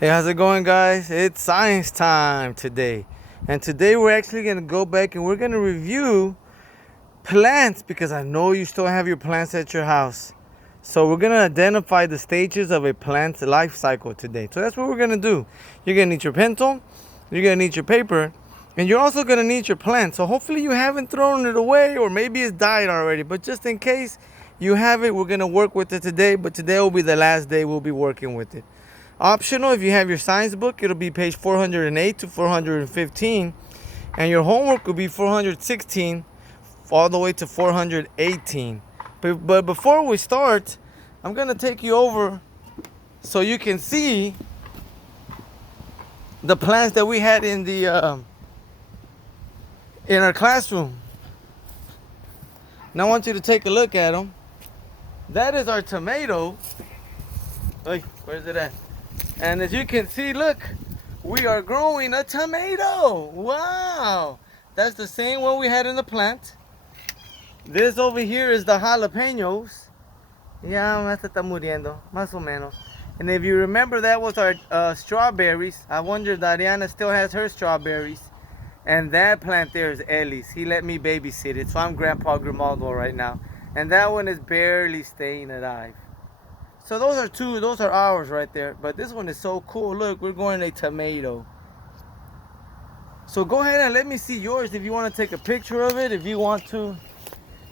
Hey, how's it going, guys? It's science time today. And today we're actually going to go back and we're going to review plants because I know you still have your plants at your house. So we're going to identify the stages of a plant's life cycle today. So that's what we're going to do. You're going to need your pencil, you're going to need your paper, and you're also going to need your plant. So hopefully you haven't thrown it away or maybe it's died already. But just in case you have it, we're going to work with it today. But today will be the last day we'll be working with it. Optional, if you have your science book, it'll be page 408 to 415, and your homework will be 416 all the way to 418. But before we start, I'm gonna take you over so you can see the plants that we had in our classroom. Now I want you to take a look at them. That is our tomato. Hey, where's it at? And as you can see, look, we are growing a tomato. Wow. That's the same one we had in the plant. This over here is the jalapenos. Ya, esta está muriendo, más o menos. And if you remember, that was our strawberries. I wonder if Dariana still has her strawberries. And that plant there is Ellie's. He let me babysit it, so I'm Grandpa Grimaldo right now. And that one is barely staying alive. So those are ours right there. But this one is so cool. Look, we're growing a tomato. So go ahead and let me see yours if you want to take a picture of it. If you want to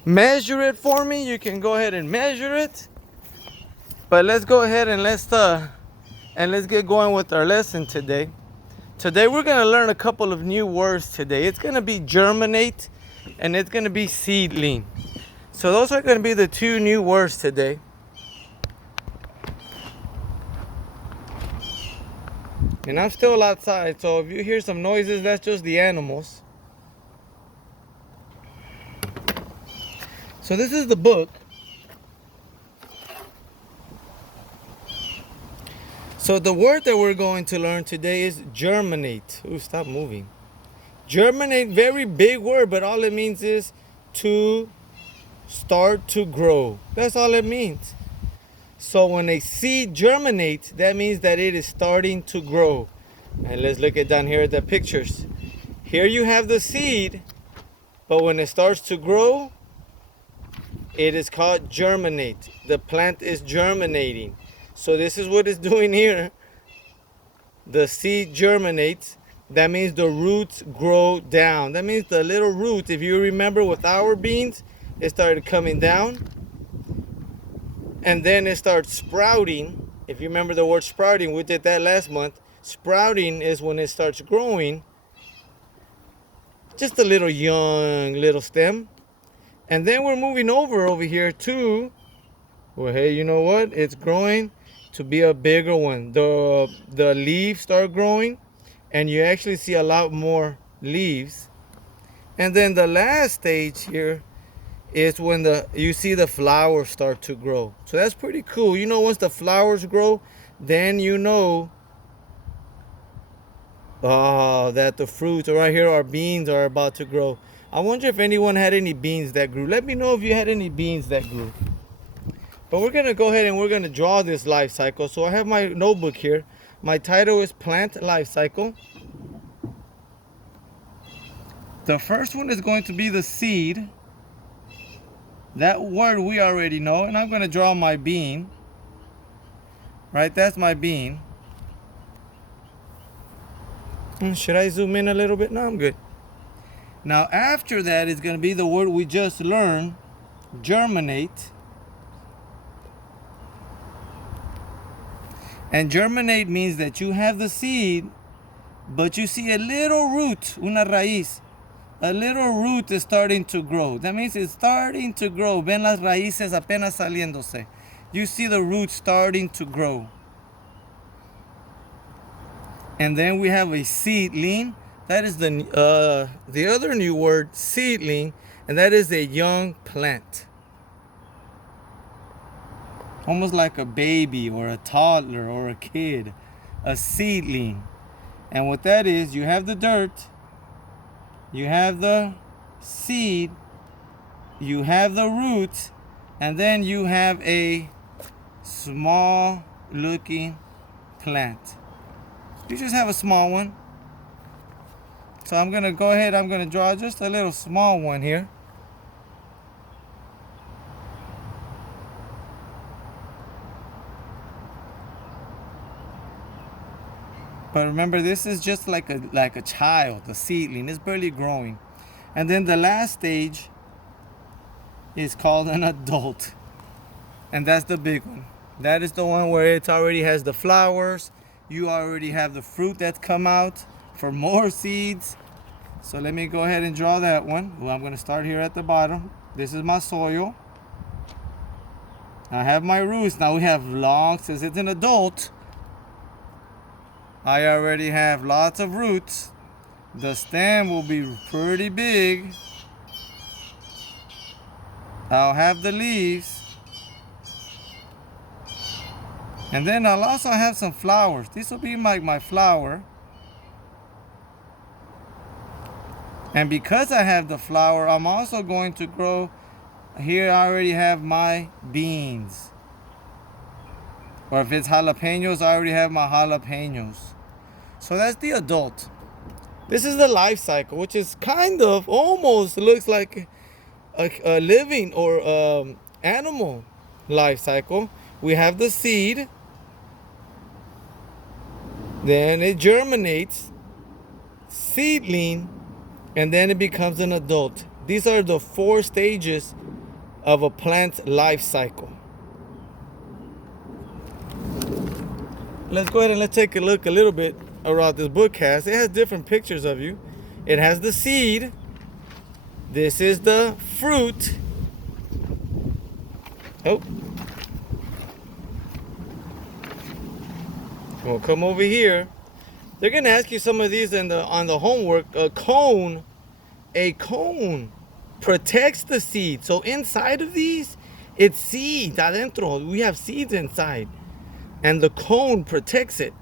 measure it for me, you can go ahead and measure it. But let's go ahead and let's get going with our lesson today. Today we're gonna learn a couple of new words today. It's gonna be germinate and it's gonna be seedling. So those are gonna be the two new words today. And I'm still outside, so if you hear some noises, that's just the animals. So this is the book. So the word that we're going to learn today is germinate. Ooh, stop moving. Germinate, very big word, but all it means is to start to grow. That's all it means. So when a seed germinates, that means that it is starting to grow. And let's look at down here at the pictures. Here you have the seed, but when it starts to grow, it is called germinate. The plant is germinating. So this is what it's doing here. The seed germinates. That means the roots grow down. That means the little roots, if you remember with our beans, it started coming down. And then it starts sprouting. If you remember the word sprouting, we did that last month. Sprouting is when it starts growing. Just a little young little stem. And then we're moving over here to, well, hey, you know what? It's growing to be a bigger one. The leaves start growing and you actually see a lot more leaves. And then the last stage here is when you see the flowers start to grow. So that's pretty cool. You know, once the flowers grow, then you know that the fruits right here, our beans, are about to grow. I wonder if anyone had any beans that grew. Let me know if you had any beans that grew. But we're going to go ahead and we're going to draw this life cycle. So I have my notebook here. My title is Plant Life Cycle. The first one is going to be the seed. That word we already know, and I'm going to draw my bean. Right, that's my bean. Should I zoom in a little bit? No, I'm good. Now after that is going to be the word we just learned, germinate. And germinate means that you have the seed, but you see a little root, una raíz. A little root is starting to grow. That means it's starting to grow. Ven las raíces apenas saliéndose. You see the roots starting to grow. And then we have a seedling. That is the other new word, seedling, and that is a young plant. Almost like a baby or a toddler or a kid, a seedling. And what that is, you have the dirt, you have the seed, you have the roots, and then you have a small looking plant. You just have a small one. So I'm going to go ahead, I'm going to draw just a little small one here. But remember, this is just like a child, a seedling. It's barely growing. And then the last stage is called an adult. And that's the big one. That is the one where it already has the flowers. You already have the fruit that's come out for more seeds. So let me go ahead and draw that one. Well, I'm going to start here at the bottom. This is my soil. I have my roots. Now we have long, since it's an adult, I already have lots of roots. The stem will be pretty big. I'll have the leaves. And then I'll also have some flowers. This will be my flower. And because I have the flower, I'm also going to grow. Here I already have my beans. Or if it's jalapenos, I already have my jalapenos. So that's the adult. This is the life cycle, which is kind of almost looks like a living or animal life cycle. We have the seed. Then it germinates, seedling, and then it becomes an adult. These are the 4 stages of a plant's life cycle. Let's go ahead and let's take a look a little bit around this book has. It has different pictures of you. It has the seed. This is the fruit. Oh. We'll come over here. They're gonna ask you some of these on the homework. A cone protects the seed. So inside of these, it's seeds adentro. We have seeds inside, and the cone protects it.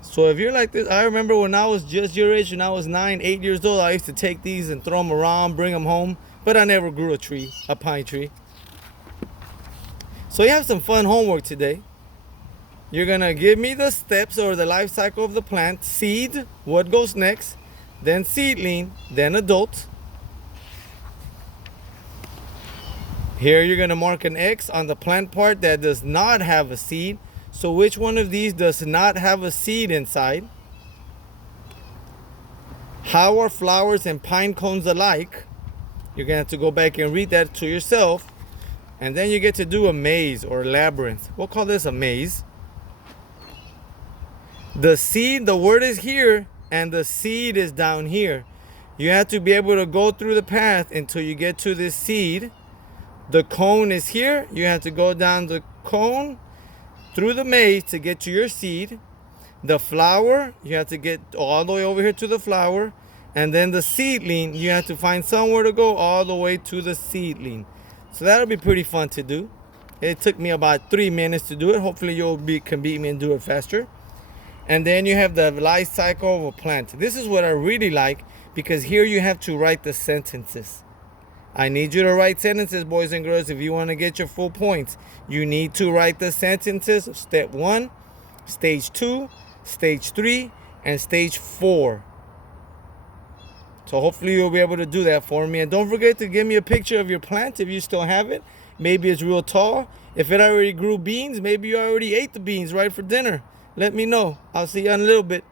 So if you're like this, I remember when I was just your age, when I was 9, 8 years old, I used to take these and throw them around, bring them home, but I never grew a pine tree. So you have some fun homework today. You're gonna give me the steps or the life cycle of the plant. Seed, what goes next, then seedling, then adult. Here you're gonna mark an X on the plant part that does not have a seed. So which one of these does not have a seed inside? How are flowers and pine cones alike? You're gonna have to go back and read that to yourself. And then you get to do a maze or labyrinth. We'll call this a maze. The seed, the word is here, and the seed is down here. You have to be able to go through the path until you get to this seed. The cone is here. You have to go down the cone through the maze to get to your seed. The flower, you have to get all the way over here to the flower. And then the seedling, you have to find somewhere to go all the way to the seedling. So that'll be pretty fun to do. It took me about 3 minutes to do it. Hopefully can beat me and do it faster. And then you have the life cycle of a plant. This is what I really like, because here you have to write the sentences. I need you to write sentences, boys and girls, if you want to get your full points. You need to write the sentences of step 1, stage 2, stage 3, and stage 4. So hopefully you'll be able to do that for me. And don't forget to give me a picture of your plant if you still have it. Maybe it's real tall. If it already grew beans, maybe you already ate the beans right for dinner. Let me know. I'll see you in a little bit.